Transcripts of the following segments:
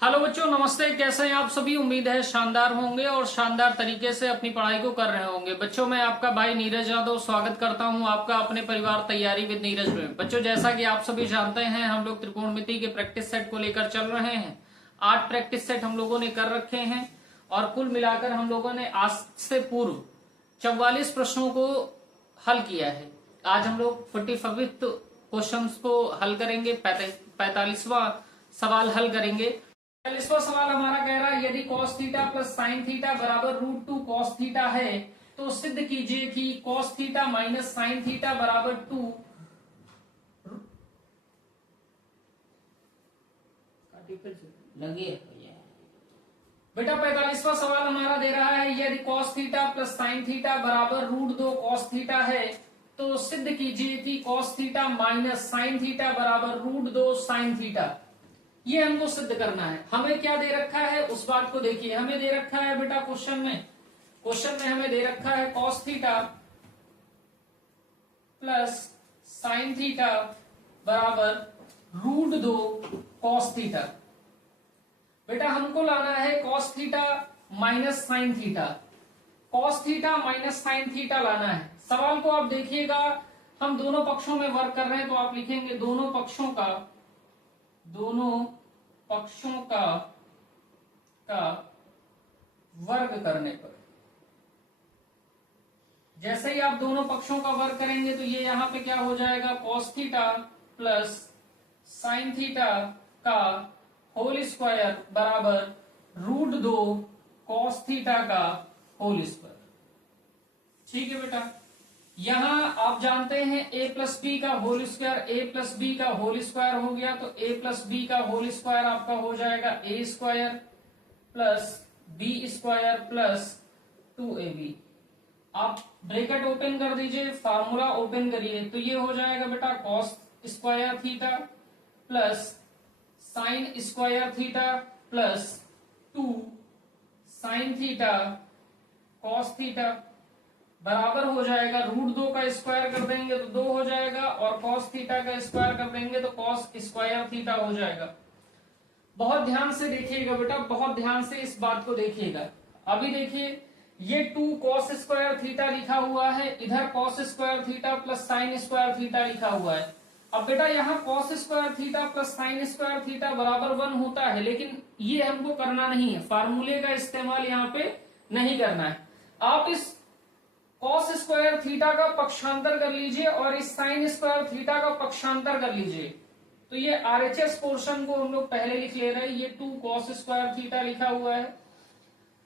Hello बच्चों, नमस्ते। कैसे हैं आप सभी? उम्मीद है शानदार होंगे और शानदार तरीके से अपनी पढ़ाई को कर रहे होंगे। बच्चों, मैं आपका भाई नीरज यादव स्वागत करता हूं आपका अपने परिवार तैयारी विद नीरज में। बच्चों, जैसा कि आप सभी जानते हैं, हम लोग त्रिकोणमिति के प्रैक्टिस सेट को लेकर चल रहे हैं। 8 प्रैक्टिस सेट हम लोगों ने कर रखे हैं और कुल मिलाकर हम लोगों ने आज से पूर्व 44 प्रश्नों को हल किया है। आज हम लोग 45th क्वेश्चन को हल करेंगे, 45वां सवाल हल करेंगे। 45वां सवाल हमारा कह रहा है, यदि cos theta plus sine theta बराबर √2 cos थीटा है तो सिद्ध कीजिए कि cos theta minus sine theta बराबर 2। लगे बेटा 45वां सवाल हमारा दे रहा है, यदि cos theta plus sine theta बराबर √2 cos थीटा है तो सिद्ध कीजिए कि cos theta minus sine theta बराबर √2 साइन थीटा। ये हमको सिद्ध करना है। हमें क्या दे रखा है उस बात को देखिए। हमें दे रखा है बेटा क्वेश्चन में हमें दे रखा है cos theta plus sine theta बराबर √2 cos थीटा। बेटा हमको लाना है cos theta minus sine theta. cos theta minus sine theta लाना है। सवाल को आप देखिएगा, हम दोनों पक्षों में वर्क कर रहे हैं तो आप लिखेंगे दोनों पक्षों का वर्ग करने पर। जैसे ही आप दोनों पक्षों का वर्ग करेंगे तो ये यहां पे क्या हो जाएगा, cos theta plus sine theta का होल स्क्वायर बराबर √2 cos थीटा का होल स्क्वायर। ठीक है बेटा, यहां आप जानते हैं a प्लस बी का whole square, a plus b का होल स्क्वायर हो गया तो a प्लस बी का होल स्क्वायर आपका हो जाएगा a square plus b square plus 2ab। आप ब्रैकेट ओपन कर दीजिए, फार्मूला ओपन करिए तो ये हो जाएगा बेटा cos square theta plus sign square theta plus 2 sine theta cos theta बराबर हो जाएगा √2 का स्क्वायर कर देंगे तो 2 हो जाएगा और cos थीटा का स्क्वायर कर देंगे तो cos स्क्वायर थीटा हो जाएगा। बहुत ध्यान से देखिएगा बेटा, बहुत ध्यान से इस बात को देखिएगा। अभी देखिए, ये 2 cos स्क्वायर थीटा लिखा हुआ है, इधर cos square theta plus sign square theta लिखा हुआ है। अब बेटा यहाँ cos square theta plus sign square theta बराबर 1 होता है, लेकिन ये हमको करना नहीं है, फार्मूले का इस्तेमाल यहाँ पे नहीं करना है। आप इस cos स्क्वायर थीटा का पक्षांतर कर लीजिए और इस साइन स्क्वायर थीटा का पक्षांतर कर लीजिए। तो ये RHS पोर्शन को हम लोग पहले लिख ले रहे हैं। ये 2 cos स्क्वायर थीटा लिखा हुआ है।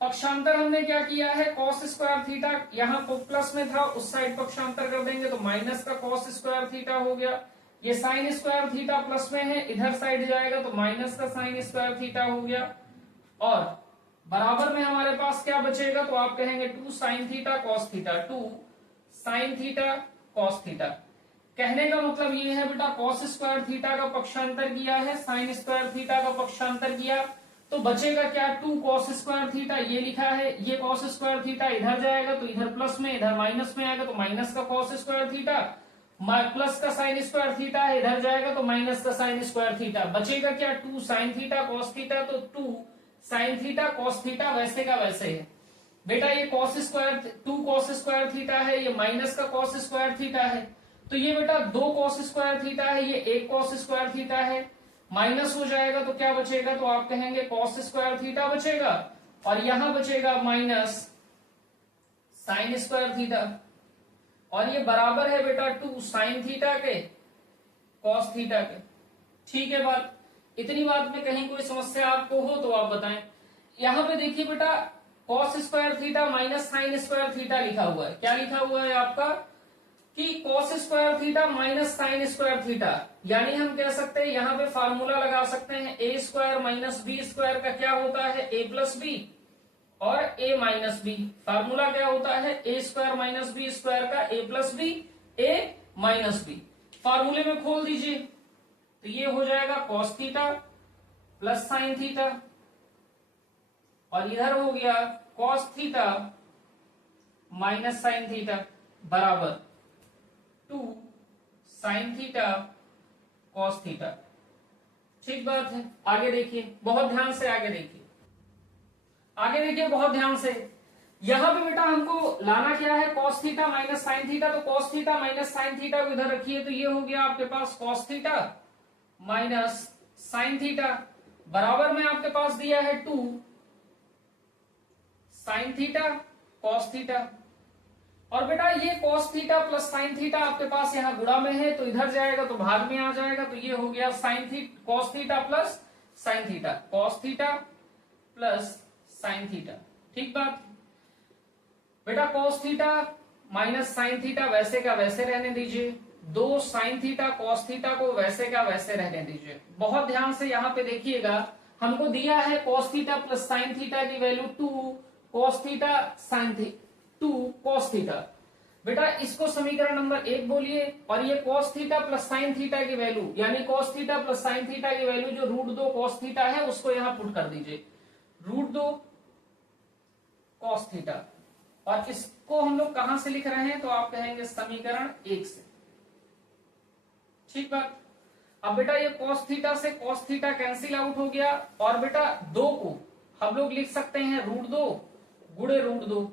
पक्षांतर हमने क्या किया है, cos स्क्वायर थीटा यहाँ प्लस में था, उस साइड पक्षांतर कर देंगे तो माइनस का cos स्क्वायर थीटा हो गया। ये साइन स्क्वायर थीटा प्लस में है, इधर साइड जाएगा तो माइनस का साइन स्क्वायर थीटा हो गया और बराबर में हमारे पास क्या बचेगा, तो आप कहेंगे 2 sine theta cos theta, 2 sine theta cos theta. कहने का मतलब ये है बेटा, cos स्क्वायर थीटा का पक्षांतर किया है, साइन स्क्वायर थीटा का पक्षांतर किया तो बचेगा क्या, 2 cos स्क्वायर थीटा ये लिखा है। ये cos स्क्वायर थीटा इधर जाएगा तो इधर प्लस में, इधर माइनस में आएगा तो माइनस का cos स्क्वायर थीटा, प्लस का साइन स्क्वायर थीटा है, इधर जाएगा तो माइनस का साइन स्क्वायर थीटा। बचेगा क्या, 2 साइन थीटा cos थीटा, तो 2 साइन थीटा cos थीटा वैसे का वैसे है। बेटा ये cos square 2 cos square theta है, ये माइनस का cos स्क्वायर थीटा है, तो ये बेटा 2 cos स्क्वायर थीटा है, ये 1 cos स्क्वायर थीटा है। माइनस हो जाएगा तो क्या बचेगा, तो आप कहेंगे cos स्क्वायर थीटा बचेगा और यहां बचेगा माइनस साइन स्क्वायर थीटा और ये बराबर है बेटा 2 साइन थीटा के cos थीटा के। ठीक है बात, इतनी बात में कहीं कोई समस्या आपको हो तो आप बताएं। यहां पे देखिए बेटा, cos square theta minus sign square theta लिखा हुआ है। क्या लिखा हुआ है आपका कि cos square theta minus sign square theta, यानी हम कह सकते हैं यहां पे फार्मूला लगा सकते हैं, a square minus b square का क्या होता है, a प्लस बी और a माइनस बी। फार्मूला क्या होता है, a square minus b square का a plus b, a minus b. फार्मूले में खोल दीजिए तो ये हो जाएगा cos theta plus sine theta और इधर हो गया cos theta minus sine theta बराबर 2 साइन थीटा कॉस थीटा। ठीक बात है। आगे देखिए, बहुत ध्यान से आगे देखिए, आगे देखिए बहुत ध्यान से। यहां पे बेटा हमको लाना क्या है, cos theta minus sine theta. तो cos theta minus sine theta को इधर रखिए, तो ये हो गया आपके पास cos theta minus sine theta, बराबर में आपके पास दिया है 2 साइन थीटा कॉस थीटा। और बेटा ये cos theta plus sine theta आपके पास यहाँ गुणा में है, तो इधर जाएगा तो भाग में आ जाएगा, तो ये हो गया sine theta cos theta plus sine theta, cos theta plus sine theta. ठीक बात बेटा, cos theta minus sine theta वैसे का वैसे रहने दीजिए, 2 साइन थीटा कॉस थीटा को वैसे का वैसे रहने दीजिए। बहुत ध्यान से यहाँ पे देखिएगा, हमको दिया है cos theta plus sine theta की value 2 cos theta sine theta 2 cos theta. बेटा इसको समीकरण नंबर 1 बोलिए, और ये cos theta plus sine theta की वैल्यू यानी cos theta plus sine theta की वैल्यू जो √2 कॉस थीटा है उसको यहां पुट कर दीजिए, √2 कॉस थीटा। और इसको हम लोग कहां से लिख रहे हैं, तो आप कहेंगे समीकरण 1 से। ठीक बात। अब बेटा ये कॉस थीटा से कॉस थीटा कैंसिल आउट हो गया, और बेटा 2 को हम लोग लिख सकते हैं √2 गुणे √2।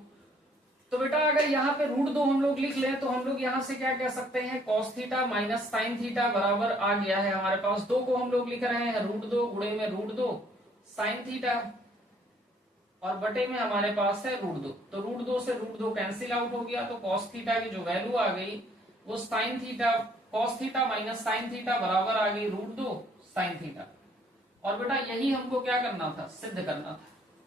तो बेटा अगर यहाँ पे √2 हम लोग लिख लें, तो हम लोग यहाँ से क्या कह सकते हैं, cos theta minus sine theta बराबर आ गया है हमारे पास 2 को हम लोग लिख रहे हैं √2 गुणे में √2 साइन थीटा, और बटे में हमारे पास है √2। तो √2 से √2 कैंसिल आउट हो गया, तो कॉस थीटा की जो वैल्यू आ गई वो sine theta cos theta minus sine theta बराबर आ गई √2 साइन थीटा। और बेटा यही हमको क्या करना था, सिद्ध करना था,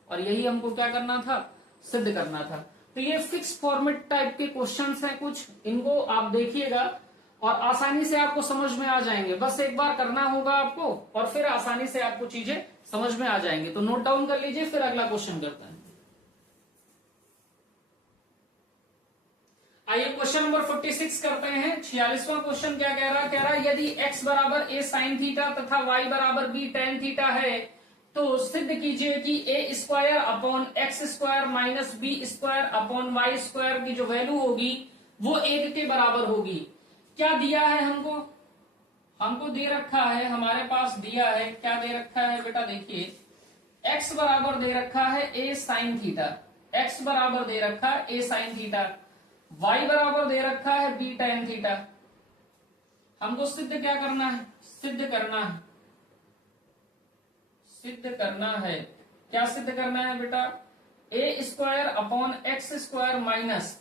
और यही हमको क्या करना था, सिद्ध करना था। तो ये फिक्स फॉर्मेट टाइप के क्वेश्चंस हैं कुछ, इनको आप देखिएगा और आसानी से आपको समझ में आ जाएंगे। बस एक बार करना होगा आपको, और फिर आसानी से आपको चीजें समझ में आ जाएंगे। तो नोट डाउन कर लीजिए, फिर अगला क्वेश्चन करते हैं। आइए क्वेश्चन नंबर 46 करते हैं। 46वां क्वेश्चन क्या कह रहा है, यदि x बराबर a साइन थीटा तथा y बराबर b टेन थीटा है, तो सिद्ध कीजिए कि a square upon x square minus b square upon y square की जो वैल्यू होगी वो 1 के बराबर होगी। क्या दिया है हमको, हमको दे रखा है, हमारे पास दिया है, क्या दे रखा है बेटा, देखिए x बराबर दे रखा है a साइन थीटा, x बराबर दे रखा है a साइन थीटा, y बराबर दे रखा है b टेन थीटा। हमको सिद्ध क्या करना है, सिद्ध करना है, सिद्ध करना है। क्या सिद्ध करना है बेटा, a square upon x square minus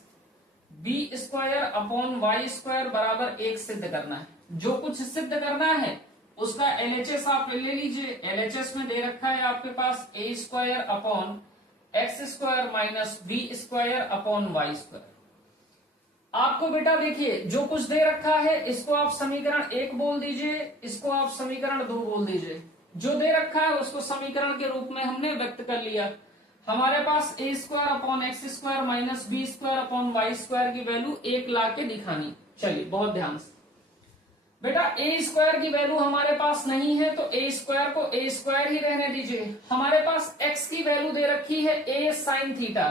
b square upon y square बराबर 1 सिद्ध करना है। जो कुछ सिद्ध करना है उसका LHS आप ले लीजिए। LHS में दे रखा है आपके पास a square upon x square minus b square upon y square. आपको बेटा देखिए जो कुछ दे रखा है इसको आप समीकरण 1 बोल दीजिए, इसको आप समीकरण 2 बोल दीजिए। जो दे रखा है उसको समीकरण के रूप में हमने व्यक्त कर लिया। हमारे पास a square upon x square minus b square upon y square की वैल्यू 1 ला के दिखानी। चलिए बहुत ध्यान से बेटा, a स्क्वायर की वैल्यू हमारे पास नहीं है तो a स्क्वायर को a स्क्वायर ही रहने दीजिए। हमारे पास x की वैल्यू दे रखी है a साइन थीटा,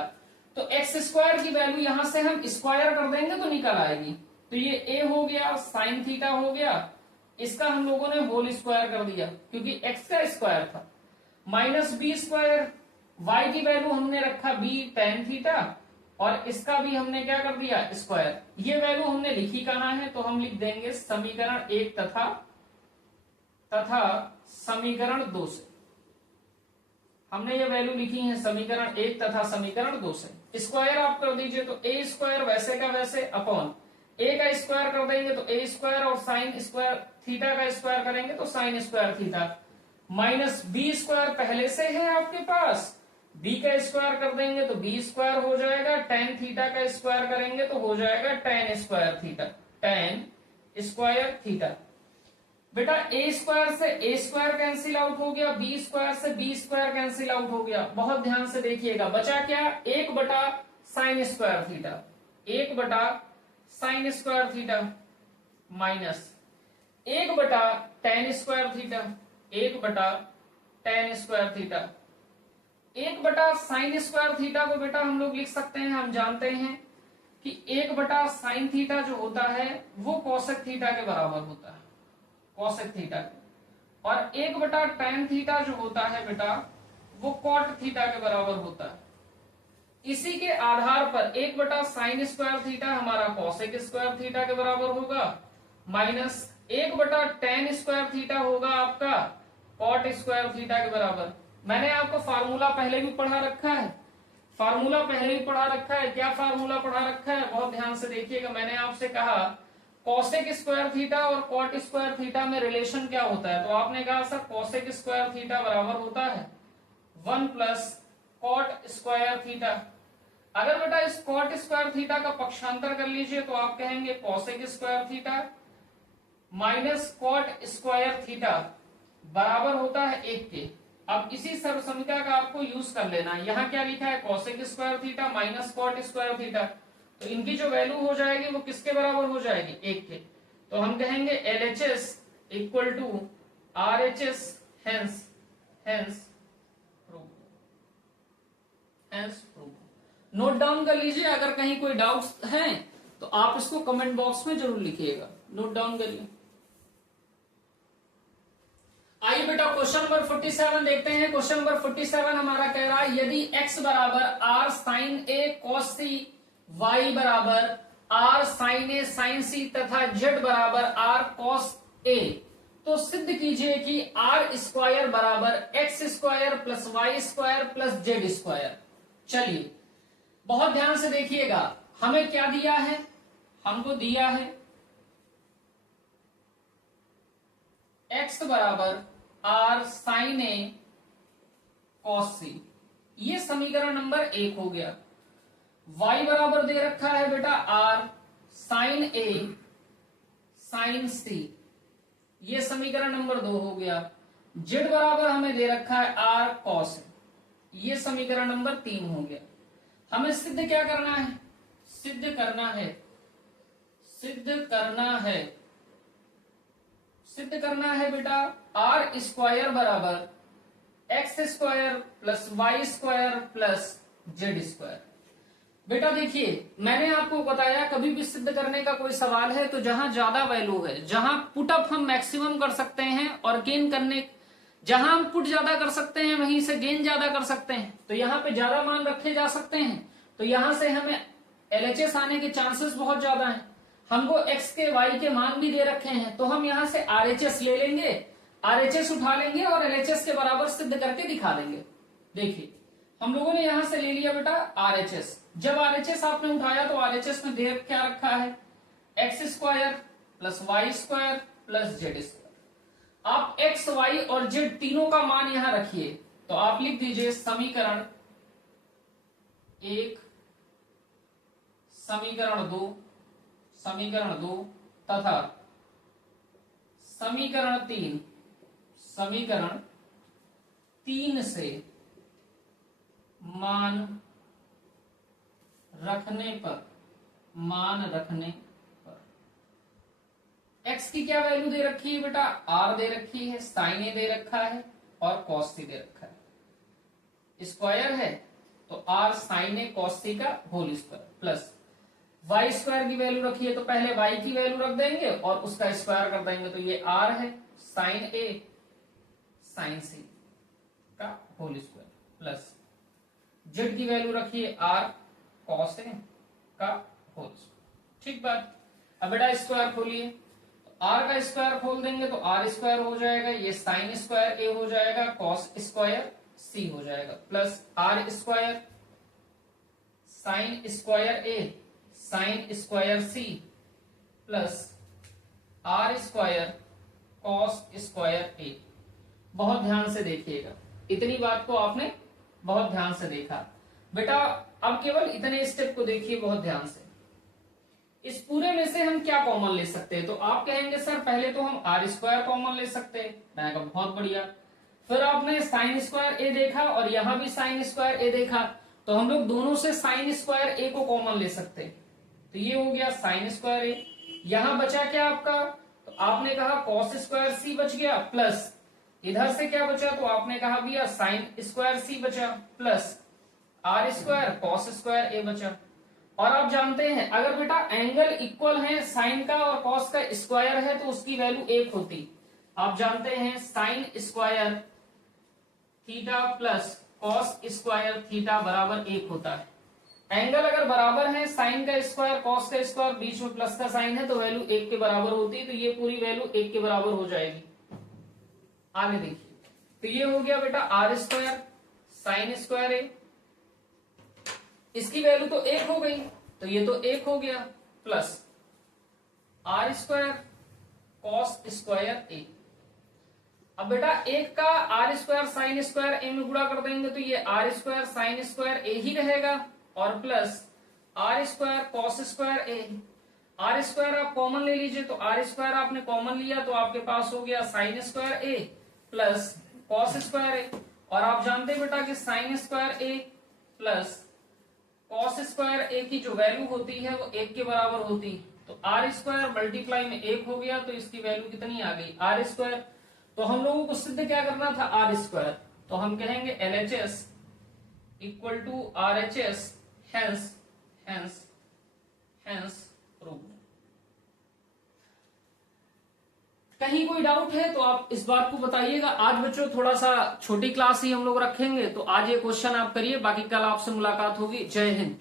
तो एक्स स्क्वायर की वैल्यू यहां से हम स्क्वायर कर देंगे तो निकल आएगी। तो ये a हो गया, साइन थीटा हो गया, इसका हम लोगों ने होल स्क्वायर कर दिया क्योंकि x का स्क्वायर था, माइनस बी स्क्वायर, y की वैल्यू हमने रखा b टेन थीटा, और इसका भी हमने क्या कर दिया, स्क्वायर। ये वैल्यू हमने लिखी कहां है, तो हम लिख देंगे समीकरण 1 तथा समीकरण 2 से। हमने ये वैल्यू लिखी है समीकरण 1 तथा समीकरण 2 से। स्क्वायर आप कर दीजिए तो a स्क्वायर वैसे का वैसे अपॉन a का स्क्वायर कर देंगे तो a स्क्वायर, और साइन स्क्वायर थीटा का स्क्वायर करेंगे तो sine square theta, minus b square पहले से है आपके पास, b का स्क्वायर कर देंगे तो b स्क्वायर हो जाएगा, टेन थीटा का स्क्वायर करेंगे तो हो जाएगा ten square theta, ten square theta. बेटा a स्क्वायर से a स्क्वायर कैंसिल आउट हो गया, b स्क्वायर से b स्क्वायर कैंसिल आउट हो गया। बहुत ध्यान से देखिएगा, बचा क्या, 1 बटा साइन स्क्वायर थीटा, 1 बटा साइन स्क्वायर थीटा माइनस 1 बटा टेन स्क्वायर थीटा, 1 बटा टेन स्क्वायर थीटा। 1 बटा साइन स्क्वायर थीटा को बेटा हम लोग लिख सकते हैं, हम जानते हैं कि 1 बटा साइन थीटा जो होता है वो कोसेक थीटा के बराबर होता है, कोसेक थीटा। और 1/tan थीटा जो होता है बेटा वो cot थीटा के बराबर होता है। इसी के आधार पर 1/sin² थीटा हमारा cosec² थीटा के बराबर होगा, माइनस 1/tan² थीटा होगा आपका cot² थीटा के बराबर। मैंने आपको फार्मूला पहले भी पढ़ा रखा है, क्या फार्मूला पढ़ा रखा है, बहुत ध्यान से देखिएगा। मैंने आपसे कहा cosec² थीटा और cot² थीटा में रिलेशन क्या होता है, तो आपने कहा सर cosec² थीटा बराबर होता है 1 प्लस cot² थीटा। अगर बेटा इस cot² थीटा का पक्षांतर कर लीजिए तो आप कहेंगे cosec² theta minus cot² theta बराबर होता है 1 के। अब इसी सर्वसमीकरण का आपको यूज कर लेना है। यहाँ क्या लिखा है cosec² theta minus cot² theta, तो इनकी जो वैल्यू हो जाएगी वो किसके बराबर हो जाएगी 1 के। तो हम कहेंगे LHS equal to RHS, hence prove. Note down कर लीजिए, अगर कहीं कोई डाउट्स हैं तो आप इसको कमेंट बॉक्स में जरूर लिखिएगा, नोट डाउन करिए। आइए बेटा क्वेश्चन नंबर 47 देखते हैं। क्वेश्चन नंबर 47 हमारा कह रहा है यदि x बराबर r sin a cos c, y बराबर r sin a sin c तथा z बराबर r cos a, तो सिद्ध कीजिए कि r² बराबर x² plus y² plus z²। चलिए बहुत ध्यान से देखिएगा, हमें क्या दिया है, हमको दिया है x बराबर r sin a cos c, ये समीकरण नंबर 1 हो गया। y बराबर दे रखा है बेटा r sin a sin c, ये समीकरण नंबर 2 हो गया। z बराबर हमें दे रखा है r cos, ये समीकरण नंबर 3 हो गया। हमें सिद्ध क्या करना है, सिद्ध करना है बेटा r² बराबर x² plus y² plus z²। बेटा देखिए मैंने आपको बताया कभी भी सिद्ध करने का कोई सवाल है तो जहां ज्यादा वैल्यू है, जहां पुटअप हम मैक्सिमम कर सकते हैं और गेन करने, जहां हम पुट ज्यादा कर सकते हैं वहीं से गेन ज्यादा कर सकते हैं, तो यहाँ पे ज्यादा मान रखे जा सकते हैं, तो यहां से हमें LHS आने के चांसेस बहुत ज्यादा हैं। हमको x के y के मान भी दे रखे हैं, तो हम यहां से RHS ले लेंगे, RHS उठा लेंगे और LHS के बराबर सिद्ध करके दिखा देंगे। देखिए हम लोगों ने यहां से ले लिया बेटा RHS। जब RHS आपने उठाया तो RHS में दे क्या रखा है x² plus y² plus z²। आप x, y और z तीनों का मान यहां रखिए, तो आप लिख दीजिए समीकरण 1, समीकरण 2 तथा समीकरण 3 से मान रखने पर x की क्या वैल्यू दे रखी है बेटा, r दे रखी है, sin a दे रखा है और cos c दे रखा है। स्क्वायर है तो r sin a cos c का होल स्क्वायर प्लस y² की वैल्यू रखी है तो पहले y की वैल्यू रख देंगे और उसका स्क्वायर कर देंगे, तो ये r है sin a sin c का होल स्क्वायर प्लस z की वैल्यू रखिए r cos a का होल स्क्वायर। ठीक बात। अब बेटा स्क्वायर खोलिए, r का स्क्वायर खोल देंगे तो r² हो जाएगा, ये sin² a हो जाएगा, cos² c हो जाएगा plus r² sin² a sin² c plus r² cos² a। बहुत ध्यान से देखिएगा, इतनी बात को आपने बहुत ध्यान से देखा बेटा। अब केवल इतने स्टेप को देखिए बहुत ध्यान से। इस पूरे में से हम क्या कॉमन ले सकते हैं, तो आप कहेंगे सर पहले तो हम r² कॉमन ले सकते हैं, मैंने कहा बहुत बढ़िया। फिर आपने sin² a देखा और यहां भी sin² a देखा, तो हम लोग दोनों से sin² a को कॉमन ले सकते हैं, तो ये हो गया sin² a। यहां बचा क्या आपका, तो आपने कहा cos² c बच गया प्लस इधर से क्या बचा, तो आपने कहा भैया sin² c बचा प्लस r² cos² a बचा। और आप जानते हैं अगर बेटा एंगल इक्वल है, साइन का और कॉस का स्क्वायर है तो उसकी वैल्यू 1 होती। आप जानते हैं sign square theta plus cos square theta बराबर 1 होता है। एंगल अगर बराबर है, साइन का स्क्वायर कॉस का स्क्वायर, बीच में प्लस का साइन है, तो वैल्यू 1 के बराबर होती है, तो ये पूरी वैल्यू 1 के बराबर हो जाएगी। आगे देखिए, तो ये हो गया बेटा आर स्क्वायर साइन स्क्वायर ए, इसकी वैल्यू तो 1 हो गई, तो ये तो 1 हो गया, plus R square cos square A. अब बेटा 1 का R square sine square A में गुणा कर देंगे, तो ये R square sine square A ही रहेगा, और plus R square cos square A. R square आप कॉमन ले लीजिए, तो आर स्क्वायर आपने कॉमन लिया तो आपके पास हो गया साइन स्क्वायर ए प्लस कॉस स्क्वायर ए। और आप जानते हैं बेटा कि साइन स्क्वायर ए प्लस कॉस स्क्वायर ए की जो वैल्यू होती है वो 1 के बराबर होती है, तो आर स्क्वायर मल्टीप्लाई में 1 हो गया, तो इसकी वैल्यू कितनी आ गई आर स्क्वायर। तो हम लोगों को सिद्ध क्या करना था आर स्क्वायर, तो हम कहेंगे LHS equal to RHS, hence hence hence proved. कहीं कोई डाउट है तो आप इस बात को बताइएगा। आज बच्चों थोड़ा सा छोटी क्लास ही हम लोग रखेंगे, तो आज ये क्वेश्चन आप करिए, बाकी कल आपसे मुलाकात होगी। जय हिंद।